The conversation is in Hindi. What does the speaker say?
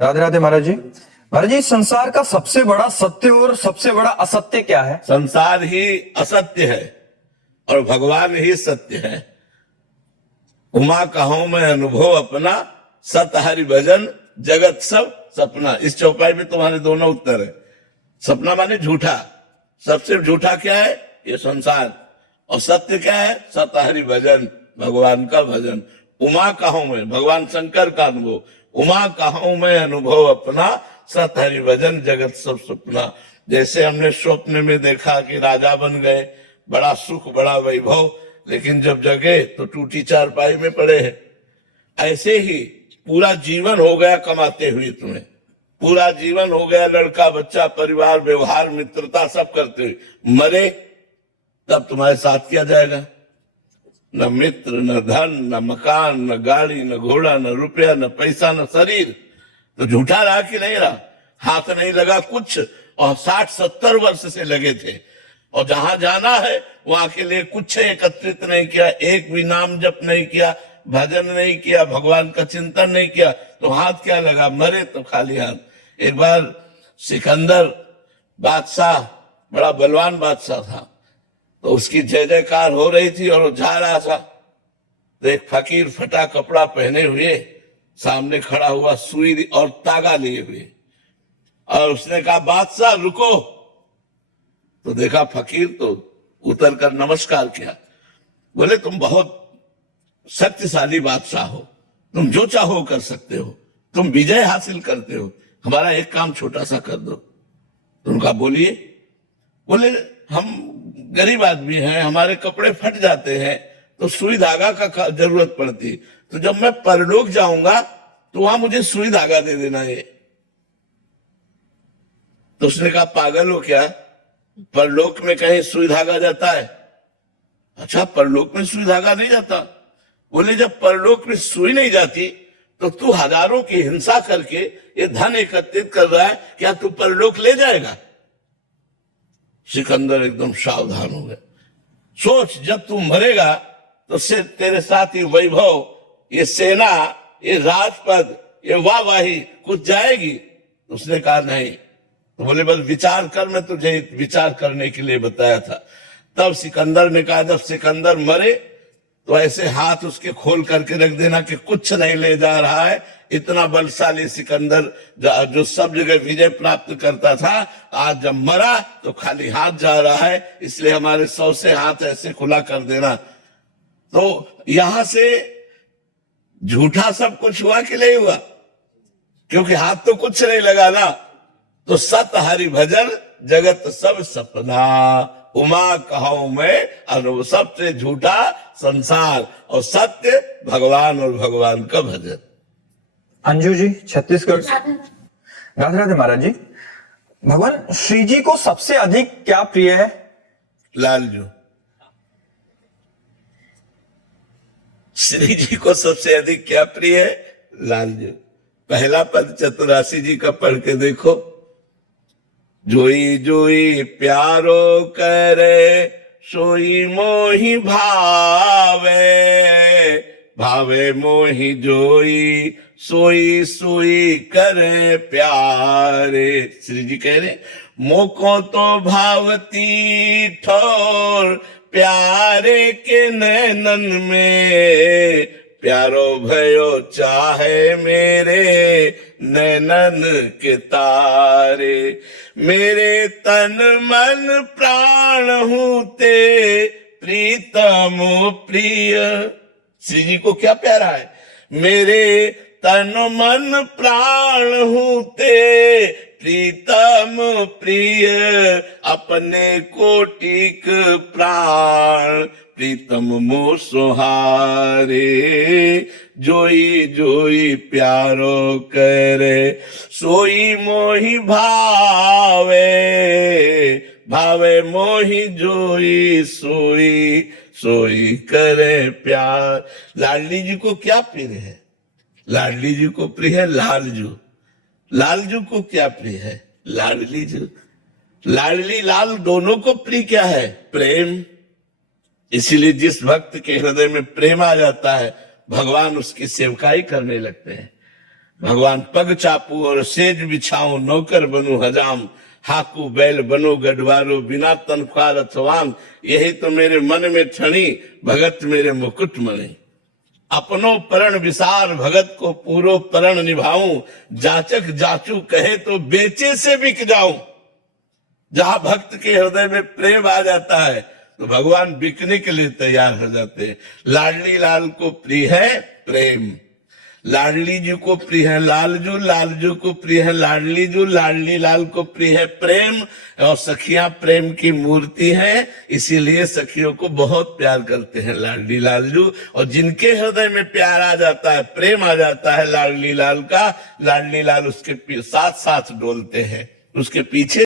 राधे राधे महाराज जी। महाराज जी, संसार का सबसे बड़ा सत्य और सबसे बड़ा असत्य क्या है? संसार ही असत्य है और भगवान ही सत्य है। उमा कहूं मैं अनुभव अपना, सत हरि भजन जगत सब सपना। इस चौपाई में तुम्हारे दोनों उत्तर है। सपना माने झूठा, सबसे झूठा क्या है? ये संसार। और सत्य क्या है? सत हरि भजन, भगवान का भजन। उमा कहूं मैं, भगवान शंकर का अनुभव। उमा कहूं मैं अनुभव अपना, सत हरि भजन जगत सब सपना। जैसे हमने स्वप्न में देखा कि राजा बन गए, बड़ा सुख बड़ा वैभव, लेकिन जब जगे तो टूटी चारपाई में पड़े हैं। ऐसे ही पूरा जीवन हो गया कमाते हुए, तुम्हें पूरा जीवन हो गया लड़का बच्चा परिवार व्यवहार मित्रता सब करते हुए, मरे तब तुम्हारे साथ क्या जाएगा? न मित्र, न धन, न मकान, न गाड़ी, न घोड़ा, न रुपया, न पैसा, न शरीर। तो झूठा रहा कि नहीं रहा? हाथ नहीं लगा कुछ, और 60-70 वर्ष से लगे थे, और जहां जाना है वहां के लिए कुछ एकत्रित नहीं किया, एक भी नाम जप नहीं किया, भजन नहीं किया, भगवान का चिंतन नहीं किया, तो हाथ क्या लगा? मरे तो खाली हाथ। एक बार सिकंदर बादशाह, बड़ा बलवान बादशाह था, तो उसकी जय जयकार हो रही थी और वो जा रहा था, तो एक फकीर फटा कपड़ा पहने हुए सामने खड़ा हुआ, सुई और तागा लिए हुए, और उसने कहा बादशाह रुको। तो देखा फकीर तो उतर कर नमस्कार किया। बोले तुम बहुत शक्तिशाली बादशाह हो, तुम जो चाहो कर सकते हो, तुम विजय हासिल करते हो, हमारा एक काम छोटा सा कर दो। तो उनका बोलिए। बोले हम गरीब आदमी हैं, हमारे कपड़े फट जाते हैं, तो सुई धागा का जरूरत पड़ती, तो जब मैं परलोक जाऊंगा तो वहां मुझे सुई धागा दे देना ये। तो उसने कहा पागल हो क्या, परलोक में कहीं सुई धागा जाता है? अच्छा, परलोक में सुई धागा नहीं जाता? बोले जब परलोक में सुई नहीं जाती तो तू हजारों की हिंसा करके ये धन एकत्रित कर रहा है, क्या तू परलोक ले जाएगा? सिकंदर एकदम सावधान हो गया। सोच, जब तू मरेगा तो से तेरे साथ ये वैभव, ये सेना, ये राजपद, ये वाहवाही कुछ जाएगी? तो उसने कहा नहीं। तो बोले बस विचार कर, मैं तुझे विचार करने के लिए बताया था। तब सिकंदर ने कहा जब सिकंदर मरे तो ऐसे हाथ उसके खोल करके रख देना कि कुछ नहीं ले जा रहा है। इतना बलशाली सिकंदर जो सब जगह विजय प्राप्त करता था, आज जब मरा तो खाली हाथ जा रहा है, इसलिए हमारे 100 से हाथ ऐसे खुला कर देना। तो यहां से झूठा सब कुछ हुआ कि नहीं हुआ? क्योंकि हाथ तो कुछ नहीं लगा ना। तो सत हरि भजन जगत सब सपना, उमा कहूं मैं अनुभव। सबसे झूठा संसार और सत्य भगवान और भगवान का भजन। अंजू जी, छत्तीसगढ़ से। राधे राधे महाराज जी। भगवान श्री जी को सबसे अधिक क्या प्रिय है? लालजू। श्री जी को सबसे अधिक क्या प्रिय है? लालजू। पहला पद चतुरासी जी का पढ़ के देखो। जोई जोई प्यारो करे, सोई मोहि भावे, भावे मोहि जोई, सोई सोई करे प्यारे। श्री जी कह रहे मोको तो भावती ठोर, प्यारे के नैनन में, प्यारो भयो चाहे मेरे नैनन के तारे। मेरे तन मन प्राण हूं ते, प्रीतम प्रिय। श्री जी को क्या प्यारा है? मेरे तन मन प्राण हूं ते, प्रीतम प्रिय। अपने कोटिक प्राण, प्रीतम मोह सोहारे। जोई जोई प्यारो करे, सोई मोहि भावे, भावे मोहि जोई, सोई सोई करे प्यार। लाडली जी को क्या प्रिय है? लाडली जी को प्रिय है लालजू। लालजू को क्या प्रिय है? लाडली जी। लाडली लाल दोनों को प्रिय क्या है? प्रेम। इसीलिए जिस भक्त के हृदय में प्रेम आ जाता है, भगवान उसकी सेवकाई करने लगते हैं। भगवान पग चापू और सेज बिछाऊं, नौकर बनू हजाम, हाकू बैल बनो गढ़वारो, बिना तनख्वाह रथवान, यही तो मेरे मन में ठणी, भगत मेरे मुकुट मणि। अपनो परण विसार, भगत को पूरो परण निभाऊं, जाचक जाचू कहे तो बेचे से बिक जाऊं। जहां भक्त के हृदय में प्रेम आ जाता है तो भगवान बिकने के लिए तैयार हो जाते हैं। लाडली लाल को प्रिय है प्रेम, लाडली जी को प्रिय है लालजू, लालजू को प्रिय है लाडली जू, लाडली लाल को प्रिय है प्रेम। और सखियां प्रेम की मूर्ति हैं, इसीलिए सखियों को बहुत प्यार करते हैं लाडली लालजू। और जिनके हृदय में प्यार आ जाता है, प्रेम आ जाता है लाडली लाल का, लाडली लाल उसके साथ साथ डोलते हैं, उसके पीछे